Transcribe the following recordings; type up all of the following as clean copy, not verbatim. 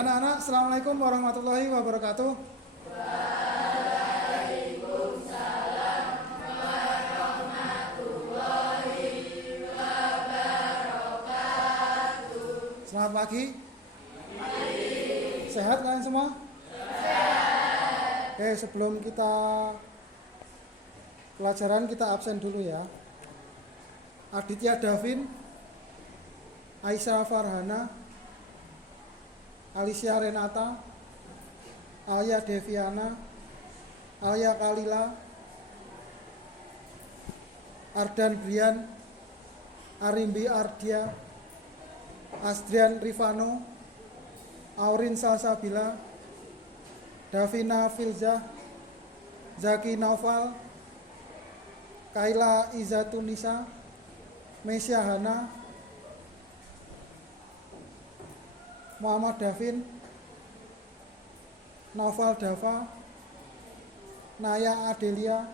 anak-anak, Assalamualaikum warahmatullahi wabarakatuh. Selamat pagi. Sehat kalian semua? Sehat. Oke, sebelum kita pelajaran kita absen dulu ya. Aditya Davin, Aisyah Farhana, Alicia Renata, Alia Deviana, Alia Kalila, Ardan Brian, Arimbi Ardia, Asdrian Rifano, Aurin Salsabila, Davina Filzah, Zaki Naufal, Kaila Izatunisa, Mesia Hana, Muhammad Davin, Naufal Dava, Naya Adelia,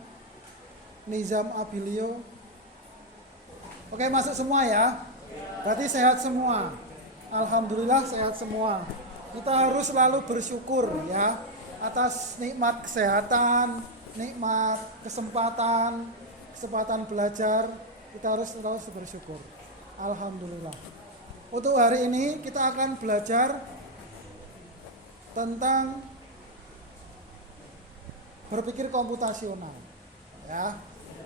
Nizam Abilio. Oke, masuk semua ya. Berarti sehat semua. Alhamdulillah sehat semua. Kita harus selalu bersyukur ya atas nikmat kesehatan, nikmat kesempatan belajar. Kita harus terus bersyukur. Alhamdulillah. Untuk hari ini kita akan belajar tentang berpikir komputasional. Ya.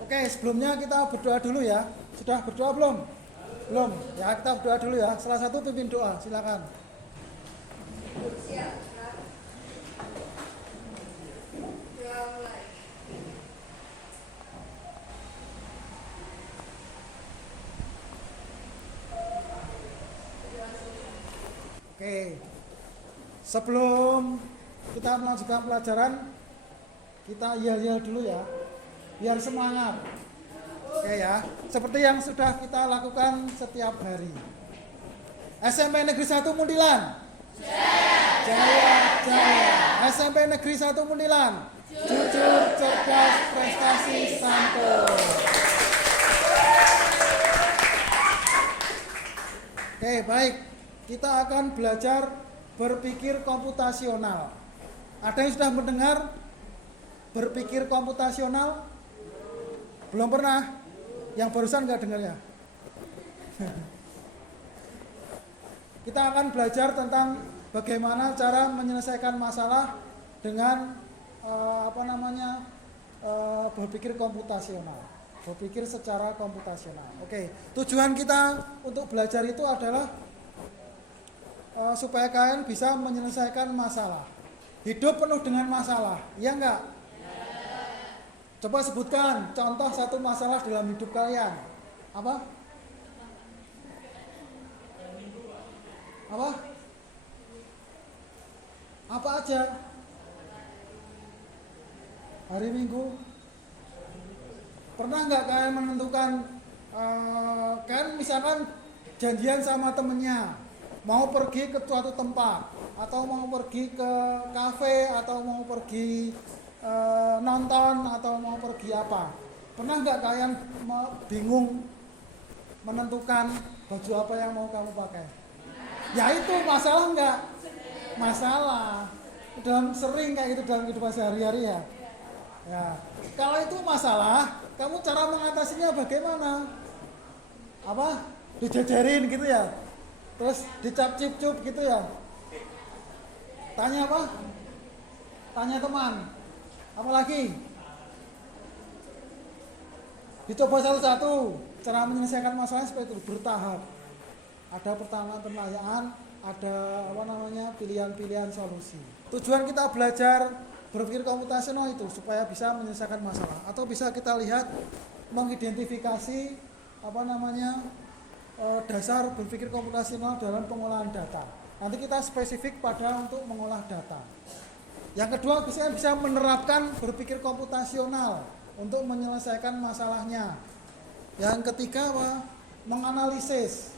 Oke, sebelumnya kita berdoa dulu ya. Sudah berdoa belum? Belum. Ya, kita berdoa dulu ya. Salah satu pimpin doa, silakan. Oke, sebelum kita melanjutkan pelajaran, kita yel-yel dulu ya, biar semangat. Oke ya, seperti yang sudah kita lakukan setiap hari. SMP Negeri 1 Muntilan. Jaya, jaya. SMP Negeri 1 Muntilan. Jujur, cerdas, prestasi, santun. Oke, baik. Kita akan belajar berpikir komputasional. Ada yang sudah mendengar berpikir komputasional? Belum pernah? Yang barusan nggak dengar ya? Kita akan belajar tentang bagaimana cara menyelesaikan masalah dengan berpikir komputasional. Berpikir secara komputasional. Oke, tujuan kita untuk belajar itu adalah supaya kalian bisa menyelesaikan masalah. Hidup penuh dengan masalah, iya enggak? Coba sebutkan contoh satu masalah dalam hidup kalian. Apa? Apa? Apa aja? Hari Minggu. Pernah nggak kalian menentukan, kan misalkan janjian sama temennya, mau pergi ke suatu tempat, atau mau pergi ke kafe, atau mau pergi nonton, atau mau pergi apa. Pernah nggak kalian bingung menentukan baju apa yang mau kamu pakai? Ya itu masalah nggak? Masalah. Sering kayak gitu dalam kehidupan sehari-hari ya. Ya, kalau itu masalah, kamu cara mengatasinya bagaimana? Apa? Dijajarin gitu ya? Terus dicap-cip-cup gitu ya? Tanya apa? Tanya teman. Apa lagi? Dicoba satu-satu. Cara menyelesaikan masalah seperti itu, bertahap. Ada pertanyaan-pertanyaan, ada pilihan-pilihan solusi. Tujuan kita belajar berpikir komputasional itu supaya bisa menyelesaikan masalah, atau bisa kita lihat mengidentifikasi dasar berpikir komputasional dalam pengolahan data. Nanti kita spesifik pada untuk mengolah data. Yang kedua, bisa menerapkan berpikir komputasional untuk menyelesaikan masalahnya. Yang ketiga, menganalisis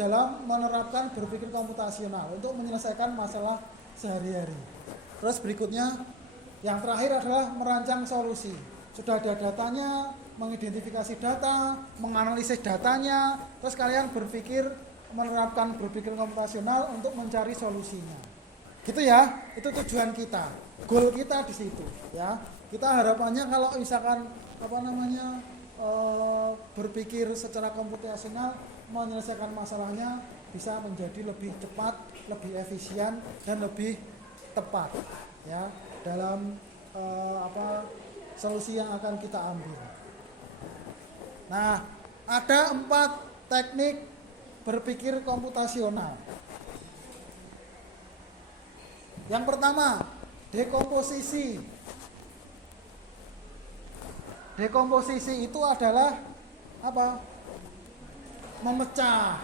dalam menerapkan berpikir komputasional untuk menyelesaikan masalah sehari-hari. Terus berikutnya, yang terakhir adalah merancang solusi. Sudah ada datanya, mengidentifikasi data, menganalisis datanya, terus kalian berpikir menerapkan berpikir komputasional untuk mencari solusinya. Gitu ya, itu tujuan kita, goal kita di situ ya. Kita harapannya kalau misalkan berpikir secara komputasional menyelesaikan masalahnya bisa menjadi lebih cepat, lebih efisien dan lebih tepat ya dalam solusi yang akan kita ambil. Nah, ada 4 teknik berpikir komputasional. Yang pertama, dekomposisi. Dekomposisi itu adalah apa? Memecah.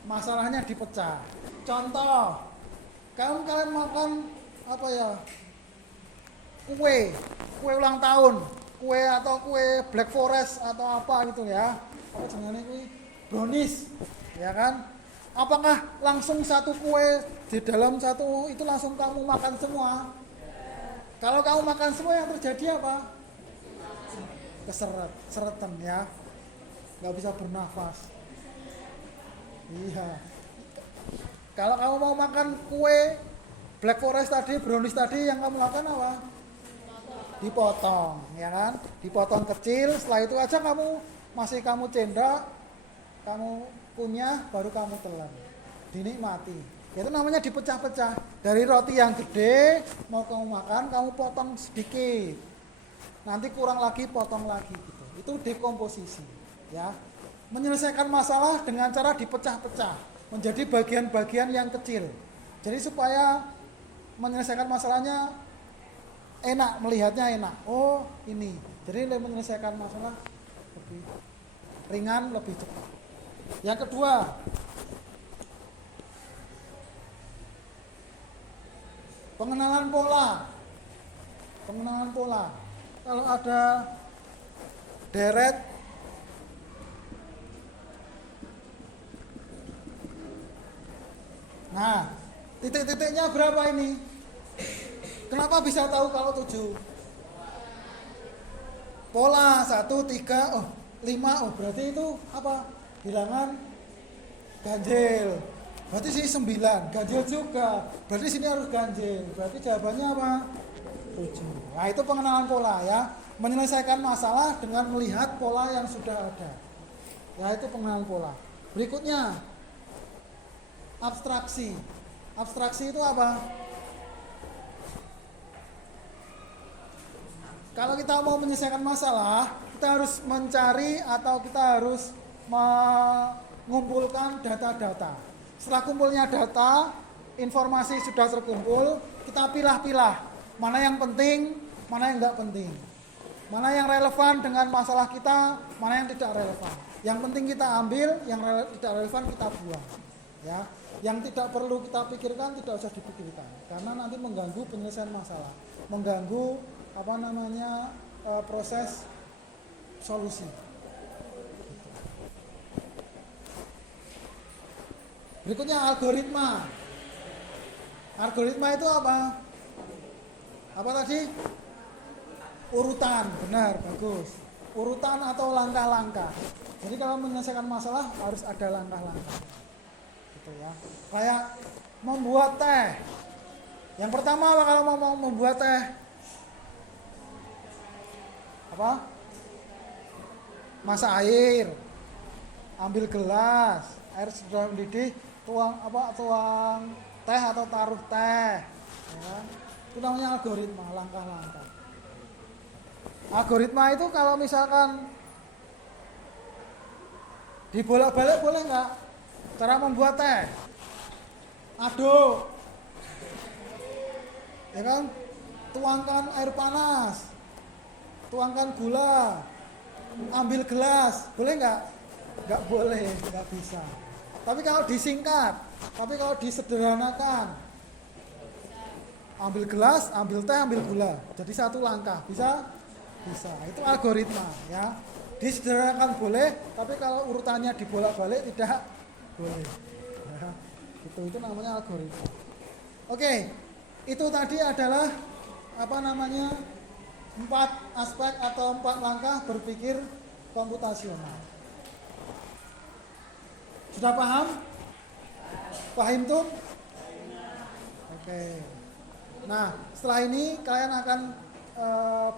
Masalahnya dipecah. Contoh, kalian makan kue ulang tahun, kue atau kue Black Forest atau apa gitu ya. Apa jenenge kuwi? Brownies, ya kan? Apakah langsung satu kue di dalam satu itu langsung kamu makan semua? Kalau kamu makan semua yang terjadi apa? Keseretan ya, nggak bisa bernafas. Iya. Kalau kamu mau makan kue Black Forest tadi, brownies tadi, yang kamu lakukan apa? Dipotong, ya kan? Dipotong kecil. Setelah itu aja kamu cendok, kamu kunyah, baru kamu telan. Dinikmati. Itu namanya dipecah-pecah. Dari roti yang gede mau kamu makan, kamu potong sedikit. Nanti kurang lagi, potong lagi gitu. Itu dekomposisi, ya. Menyelesaikan masalah dengan cara dipecah-pecah menjadi bagian-bagian yang kecil. Jadi supaya menyelesaikan masalahnya enak, melihatnya enak. Oh, ini. Jadi menyelesaikan masalah lebih ringan, lebih cepat. Yang kedua, pengenalan pola. Pengenalan pola. Kalau ada deret titik-titiknya berapa ini? Kenapa bisa tahu kalau 7? Pola 1, 3, 5, berarti itu apa? Bilangan ganjil. Berarti sini 9, ganjil juga. Berarti sini harus ganjil. Berarti jawabannya apa? 7. Nah, itu pengenalan pola ya. Menyelesaikan masalah dengan melihat pola yang sudah ada. Ya, itu pengenalan pola. Berikutnya, abstraksi. Abstraksi itu apa? Kalau kita mau menyelesaikan masalah, kita harus mencari atau kita harus mengumpulkan data-data. Setelah kumpulnya data, informasi sudah terkumpul, kita pilah-pilah mana yang penting, mana yang enggak penting. Mana yang relevan dengan masalah kita, mana yang tidak relevan. Yang penting kita ambil, yang tidak relevan kita buang. Ya. Yang tidak perlu kita pikirkan tidak usah dipikirkan karena nanti mengganggu penyelesaian masalah, mengganggu proses solusi. Berikutnya algoritma. Algoritma itu apa? Apa tadi? Urutan, benar, bagus. Urutan atau langkah-langkah. Jadi kalau menyelesaikan masalah harus ada langkah-langkah. Gitu ya. Kayak membuat teh. Yang pertama kalau mau membuat teh apa? Masak air. Ambil gelas, air sudah mendidih, tuang teh atau taruh teh. Ya. Itu namanya algoritma, langkah-langkah. Algoritma itu kalau misalkan dibolak-balik boleh nggak? Cara membuat teh, aduk, ya kan? Tuangkan air panas, tuangkan gula, ambil gelas, boleh nggak? Nggak boleh, nggak bisa. Tapi kalau disingkat, tapi kalau disederhanakan, ambil gelas, ambil teh, ambil gula, jadi satu langkah, bisa? Bisa. Itu algoritma, ya. Disederhanakan boleh, tapi kalau urutannya dibolak-balik tidak boleh. Ya, itu namanya algoritma. Oke, itu tadi adalah 4 aspek atau 4 langkah berpikir komputasional. Sudah paham? Paham tuh? Oke. Nah, setelah ini kalian akan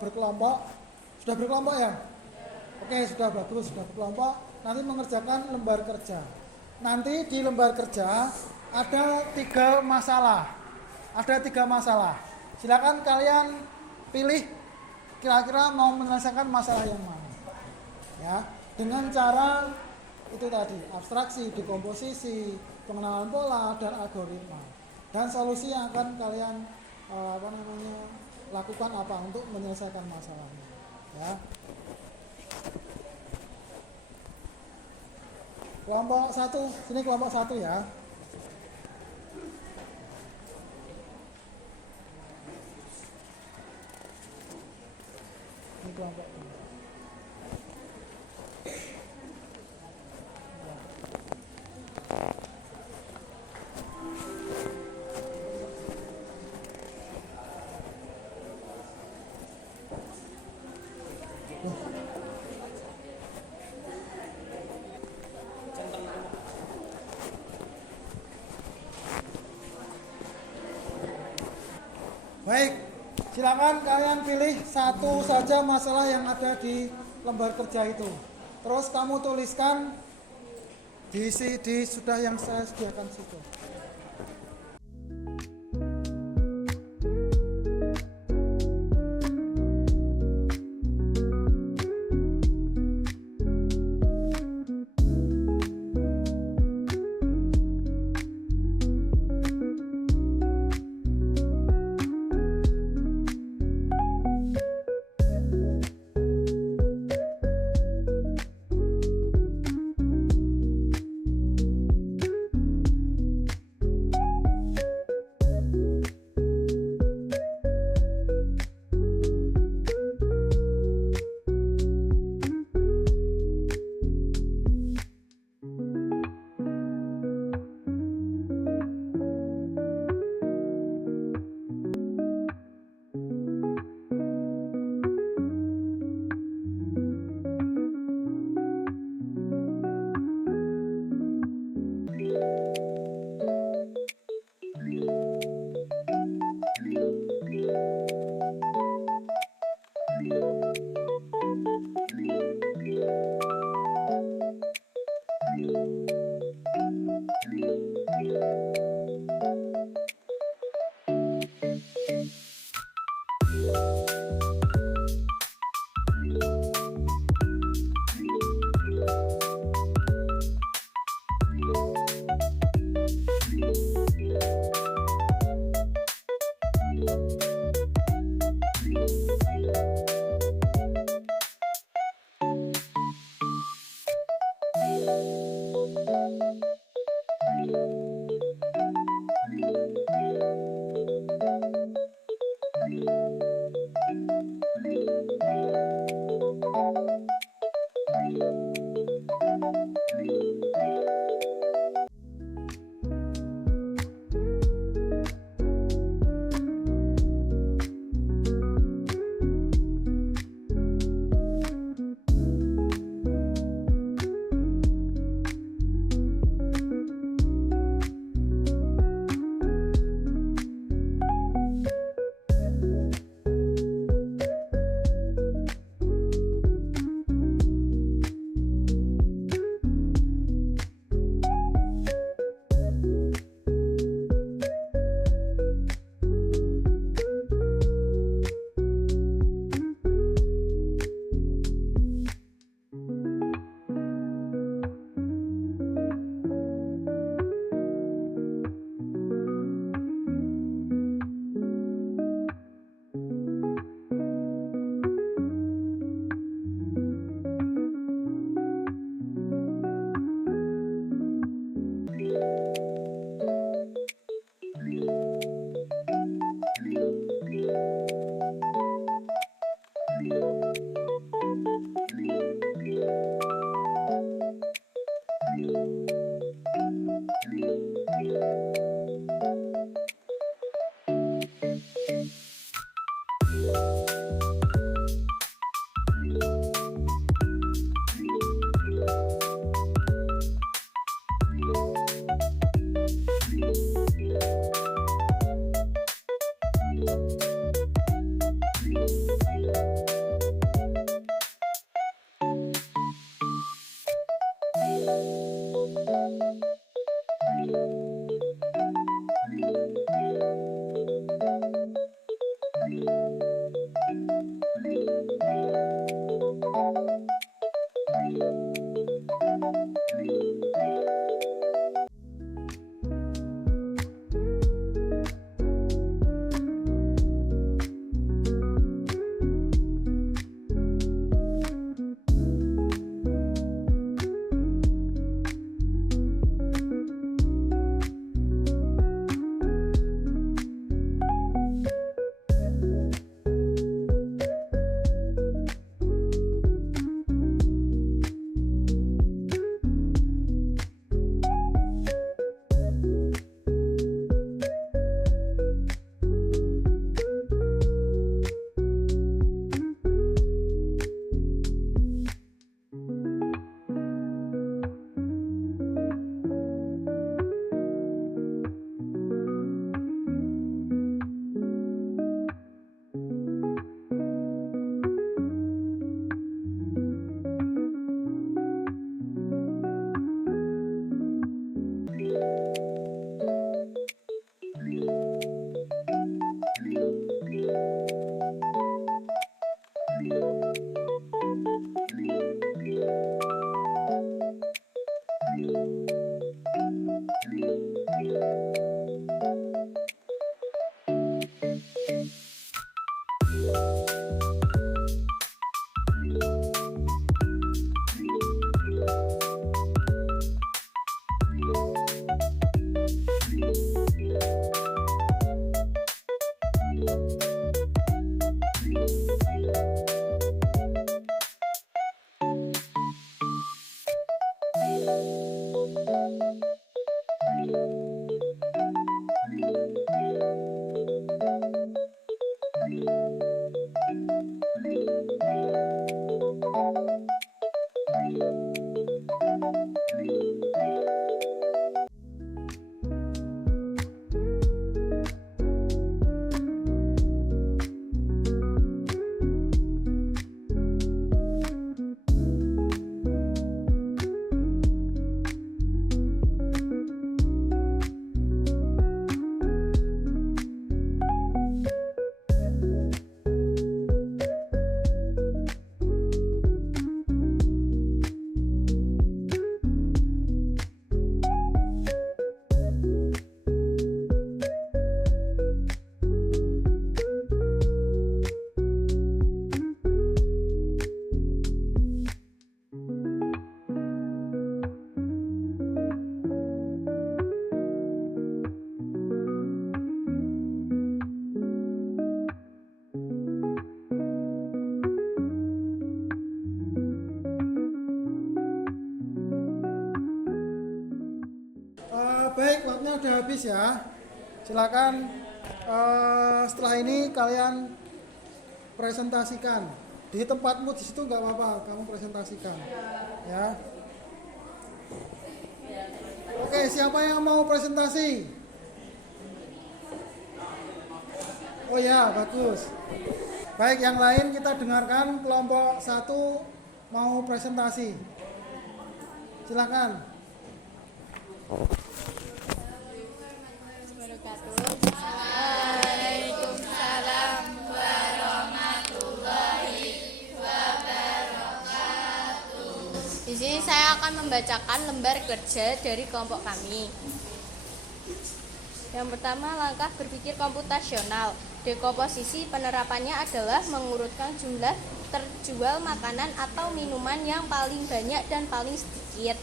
berkelompok. Sudah berkelompok ya? Oke, sudah bagus, sudah berkelompok. Nanti mengerjakan lembar kerja. Nanti di lembar kerja ada 3 masalah. Ada 3 masalah. Silakan kalian pilih kira-kira mau menyelesaikan masalah yang mana. Ya, dengan cara itu tadi, abstraksi, dekomposisi, pengenalan pola dan algoritma. Dan solusi yang akan kalian lakukan apa untuk menyelesaikan masalahnya. Ya. Kelompok 1, sini kelompok 1 ya. Ini kelompok 2. Baik, silakan kalian pilih satu saja masalah yang ada di lembar kerja itu. Terus kamu tuliskan di sudah yang saya sediakan situ. Baik, waktunya udah habis ya. Silakan setelah ini kalian presentasikan di tempatmu, di situ nggak apa-apa, kamu presentasikan ya. Oke, siapa yang mau presentasi? Oh ya, bagus. Baik, yang lain kita dengarkan. Kelompok 1 mau presentasi. Silakan. Waalaikumsalam warahmatullahi wabarakatuh. Di sini saya akan membacakan lembar kerja dari kelompok kami. Yang pertama, langkah berpikir komputasional. Dekomposisi penerapannya adalah mengurutkan jumlah terjual makanan atau minuman yang paling banyak dan paling sedikit.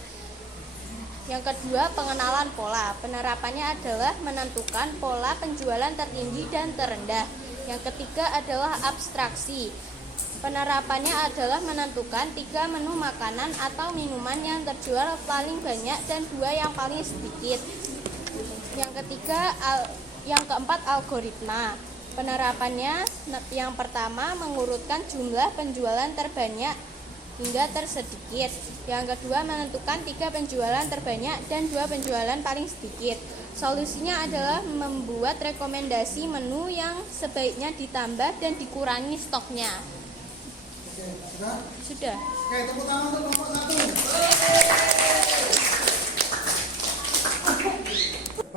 Yang kedua, pengenalan pola. Penerapannya adalah menentukan pola penjualan tertinggi dan terendah. Yang ketiga adalah abstraksi. Penerapannya adalah menentukan 3 menu makanan atau minuman yang terjual paling banyak dan 2 yang paling sedikit. Yang keempat, algoritma. Penerapannya yang pertama mengurutkan jumlah penjualan terbanyak hingga tersedikit. Yang kedua, menentukan 3 penjualan terbanyak dan 2 penjualan paling sedikit. Solusinya adalah membuat rekomendasi menu yang sebaiknya ditambah dan dikurangi stoknya. Oke, sudah? Sudah. Oke, tepuk tangan untuk kelompok 1.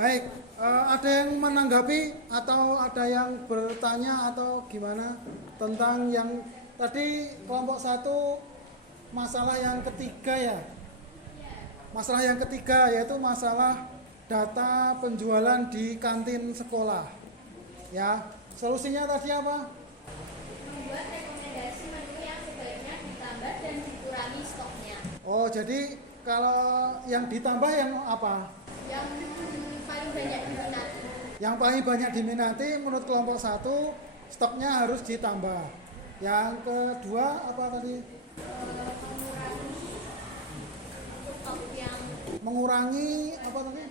Baik, ada yang menanggapi atau ada yang bertanya atau gimana tentang yang tadi kelompok 1 masalah yang ketiga ya. Masalah yang ketiga yaitu masalah data penjualan di kantin sekolah. Ya, solusinya tadi apa? Membuat rekomendasi menu yang sebaiknya ditambah dan dikurangi stoknya. Oh, jadi kalau yang ditambah yang apa? Yang paling banyak diminati. Yang paling banyak diminati menurut kelompok 1 stoknya harus ditambah. Yang kedua apa tadi? Mengurangi apa tadi?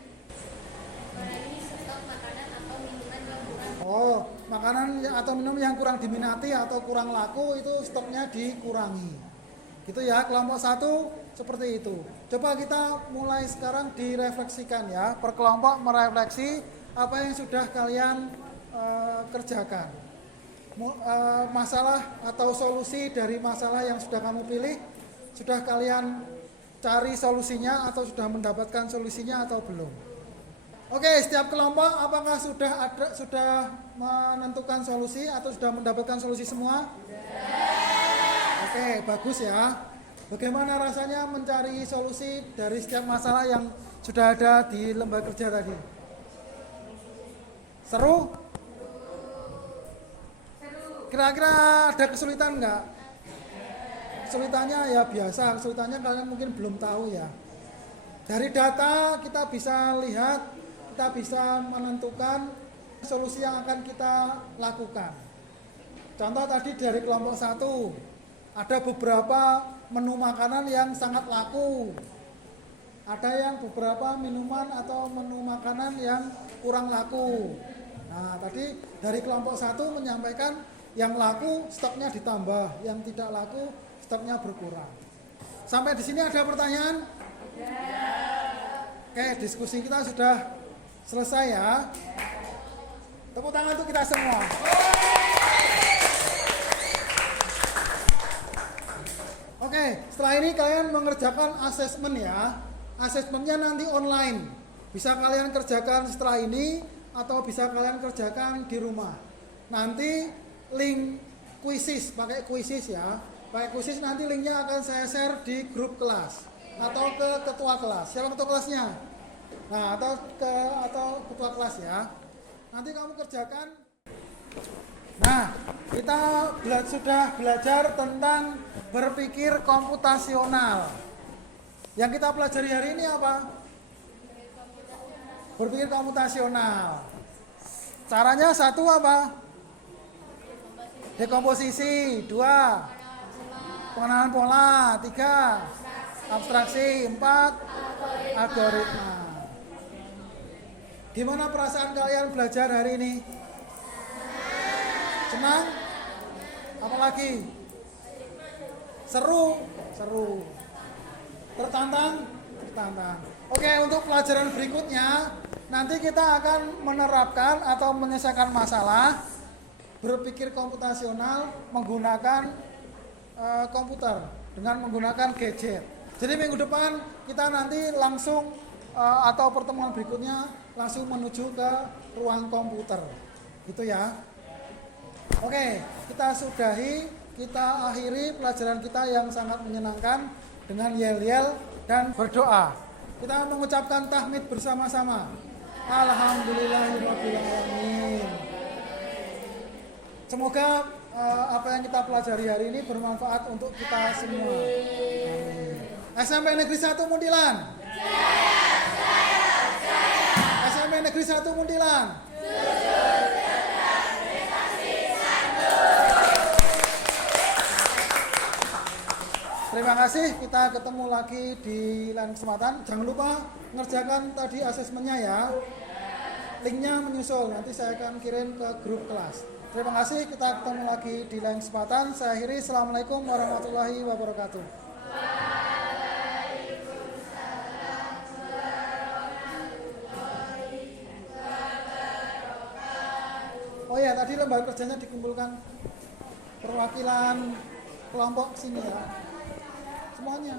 Mengurangi stok makanan atau minuman yang kurang. Oh, makanan atau minum yang kurang diminati atau kurang laku itu stoknya dikurangi. Gitu ya, kelompok 1 seperti itu. Coba kita mulai sekarang direfleksikan ya, per kelompok merefleksi apa yang sudah kalian kerjakan. Masalah atau solusi dari masalah yang sudah kamu pilih, sudah kalian cari solusinya atau sudah mendapatkan solusinya atau belum? Oke, setiap kelompok apakah sudah menentukan solusi atau sudah mendapatkan solusi semua? Oke, bagus ya. Bagaimana rasanya mencari solusi dari setiap masalah yang sudah ada di lembar kerja tadi? Seru? Kira-kira ada kesulitan nggak? Kesulitannya ya biasa, kesulitannya kalian mungkin belum tahu ya. Dari data kita bisa lihat, kita bisa menentukan solusi yang akan kita lakukan. Contoh tadi dari kelompok 1, ada beberapa menu makanan yang sangat laku. Ada yang beberapa minuman atau menu makanan yang kurang laku. Nah, tadi dari kelompok 1 menyampaikan yang laku stoknya ditambah, yang tidak laku stoknya berkurang. Sampai di sini ada pertanyaan? Oke, diskusi kita sudah selesai ya. Tepuk tangan untuk kita semua. Oke, setelah ini kalian mengerjakan asesmen ya. Asesmennya nanti online. Bisa kalian kerjakan setelah ini atau bisa kalian kerjakan di rumah. Nanti link kuisis, pakai kuisis ya. Pakai kuisis nanti linknya akan saya share di grup kelas atau ke ketua kelas. Siapa ketua kelasnya? Nah, atau ketua kelas ya. Nanti kamu kerjakan. Nah, kita sudah belajar tentang berpikir komputasional. Yang kita pelajari hari ini apa? Berpikir komputasional. Caranya 1 apa? Dekomposisi. 2, pengenalan pola. 3, abstraksi. 4, algoritma. Gimana perasaan kalian belajar hari ini? Senang? Apalagi? Seru? Seru. Tertantang? Tertantang. Oke, untuk pelajaran berikutnya nanti kita akan menerapkan atau menyelesaikan masalah berpikir komputasional menggunakan komputer dengan menggunakan gadget. Jadi minggu depan kita nanti langsung atau pertemuan berikutnya langsung menuju ke ruang komputer. Gitu ya. Oke, kita sudahi, kita akhiri pelajaran kita yang sangat menyenangkan dengan yel-yel dan berdoa. Kita mengucapkan tahmid bersama-sama. Alhamdulillahirabbil alamin. Semoga apa yang kita pelajari hari ini bermanfaat untuk kita semua. SMP Negeri 1 Muntilan. SMP Negeri 1 Muntilan. Terima kasih, kita ketemu lagi di lain kesempatan. Jangan lupa ngerjakan tadi asesmennya ya. Linknya menyusul, nanti saya akan kirim ke grup kelas. Terima kasih, kita ketemu lagi di lain kesempatan. Saya akhiri, Assalamualaikum warahmatullahi wabarakatuh. Oh ya, tadi lembar kerjanya dikumpulkan perwakilan kelompok sini ya. Semuanya.